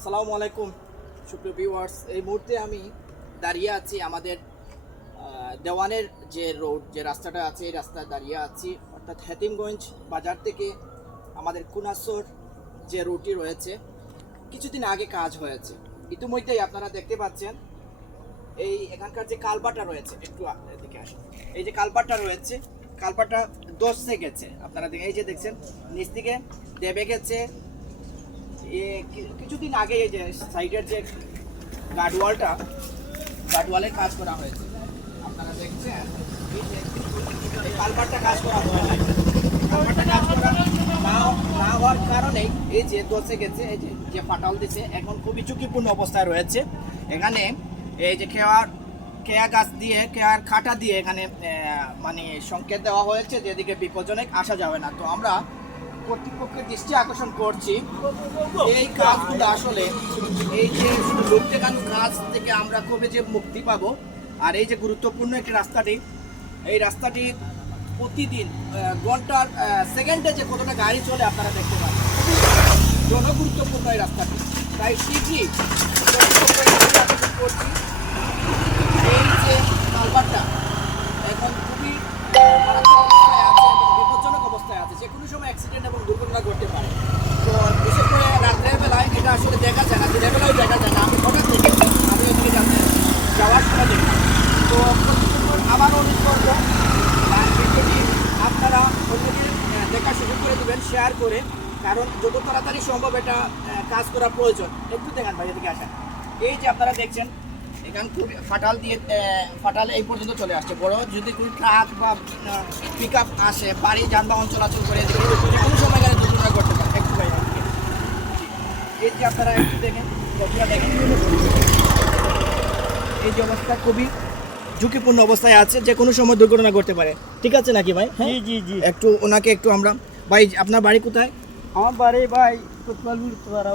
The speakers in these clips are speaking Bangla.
আসসালামু আলাইকুম, সুপ্রিয় ভিউয়ার্স এই মুহূর্তে আমি দাঁড়িয়ে আছি আমাদের দেওয়ানের যে রোড, যে রাস্তাটা আছে, এই রাস্তায় দাঁড়িয়ে আছি। অর্থাৎ হেতিমগঞ্জ বাজার থেকে আমাদের কুনাসর যে রুটটি রয়েছে, কিছুদিন আগে কাজ হয়েছে। ইতিমধ্যেই আপনারা দেখতে পাচ্ছেন, এই এখানকার যে কালবাটা রয়েছে, একটু এদিকে আসুন। এই যে কালবাটা রয়েছে কালবাটা দশে গেছে। আপনারা এই যে দেখছেন, নিচ থেকে দেবে গেছে এ কিছুদিন আগে এই যে সাইডের যে গার্ডওয়ালটা, গার্ডওয়ালের কাজ করা হয়েছে। আপনারা দেখছেন? কাজ করা কাজ করা হওয়ার এই যে গেছে, এই যে যে এখন ঝুঁকিপূর্ণ অবস্থায় রয়েছে। এখানে এই যে খেয়ার কেয়া গাছ দিয়ে কেয়ার খাটা দিয়ে এখানে মানে সংকেত দেওয়া হয়েছে যেদিকে বিপজ্জনক আসা যাবে না। তো আমরা কর্তৃপক্ষের দৃষ্টি আকর্ষণ করছি, এই কাজগুলো আসলে এই যে লোক দেখানো কাজ থেকে আমরা কবে যে মুক্তি পাবো, আর এই যে গুরুত্বপূর্ণ একটি রাস্তাটি, এই রাস্তাটি প্রতিদিন ঘণ্টার সেকেন্ডে যে কতটা গাড়ি চলে আপনারা দেখতে পাচ্ছেন জনগুরুত্বপূর্ণ এই রাস্তাটি। তাই আকর্ষণ করছি এই যে কালভারটা এখন খুবই বিপজ্জনক অবস্থায় আছে। যে কোনো সময় অ্যাক্সিডেন্ট দুর্ঘটনা ঘটতে পারে। তো বিশেষ করে রাত্রের বেলায় এটা আসলে দেখা যায় না দিনের বেলায় দেখা যায় না আমি হঠাৎ দেখেছি আমি ওইদিকে যাতে যাওয়ার সময় দেখি তো আবার অনুরোধ করব। আপনারা অন্যকে আহ, দেখার সুযোগ করে দেবেন শেয়ার করে। কারণ যত তাড়াতাড়ি সম্ভব এটা কাজ করা প্রয়োজন। একটু দেখান ভাই এদিকে আসেন। এই যে আপনারা দেখছেন এখান খুব ফাটাল দিয়ে ফাটাল এই পর্যন্ত চলে আসছে। বড় যদি কোনো ট্রাক বা পিক আসে বাড়ি যানবাহন চলাচল করে কোনো সময় গেলে দুর্ঘটনা ঘটতে পারে একটু ভাই এদিকে। এই যে আপনারা একটু দেখেন দেখেন। এই যে অবস্থা খুবই ঝুঁকিপূর্ণ অবস্থায় আছে যে কোনো সময় দুর্ঘটনা ঘটতে পারে। ঠিক আছে নাকি ভাই? হ্যাঁ? জি জি জি। একটু ওনাকে একটু আমরা ভাই আপনার বাড়ি কোথায়? আমার বাড়ি ভাই তোরা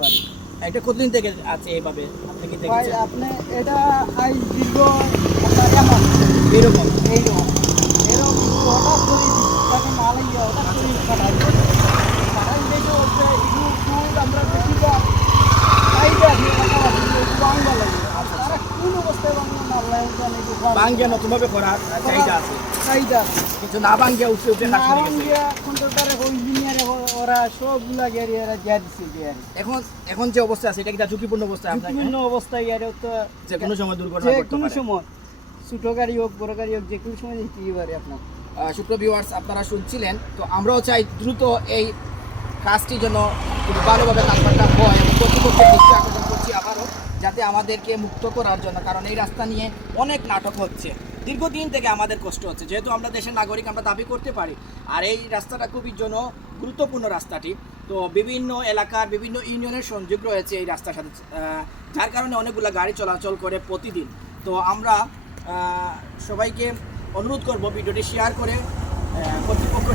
বাড়ি। এটা কতদিন থেকে আছে এইভাবে আপনি কি ভাই আপনি এটা আই দীর্ঘ এমন। এরকম। এইরকম। এরকম হঠাৎ করে তাকে মালাই হঠাৎ করে ফাটাই ফাটাই দেখে হচ্ছে ইগু ফুল আমরা দেখি বা সাইডে আছে এলাকাবাসী একটু বাংলা লাগে তারা কোন অবস্থায় বাংলা মারলাই জানে কি বাঙ্গিয়া নতুনভাবে করার চাহিদা আছে। চাহিদা আছে। কিন্তু না বাঙ্গিয়া উঠে কন্ট্রাক্টরে ইঞ্জিনিয়ারে ওরা সবগুলা গেরি এরা যা এখন এখন যে অবস্থা আছে এটা কি ঝুঁকিপূর্ণ অবস্থা আপনার? বিভিন্ন অবস্থায় গেলে তো যে কোনো সময় দুর্ঘটনা যে কোনো সময়। ছোট গাড়ি হোক বড় গাড়ি হোক যে কোনো সময় দিতেই পারে আপনার। ভিউয়ার্স আপনারা শুনছিলেন তো আমরাও চাই দ্রুত এই কাজটি যেন খুব ভালোভাবে কাজটা হয় এবং কর্তৃপক্ষের দৃষ্টি আবারও যাতে আমাদেরকে মুক্ত করার জন্য, কারণ এই রাস্তা নিয়ে অনেক নাটক হচ্ছে। দীর্ঘদিন থেকে আমাদের কষ্ট হচ্ছে। যেহেতু আমরা দেশের নাগরিক, আমরা দাবি করতে পারি। আর এই রাস্তাটা খুবই জন গুরুত্বপূর্ণ রাস্তাটি। তো বিভিন্ন এলাকার বিভিন্ন ইউনিয়নের সংযোগ রয়েছে এই রাস্তার সাথে যার কারণে অনেকগুলো গাড়ি চলাচল করে প্রতিদিন। তো আমরা সবাইকে অনুরোধ করব ভিডিওটি শেয়ার করে কর্তৃপক্ষ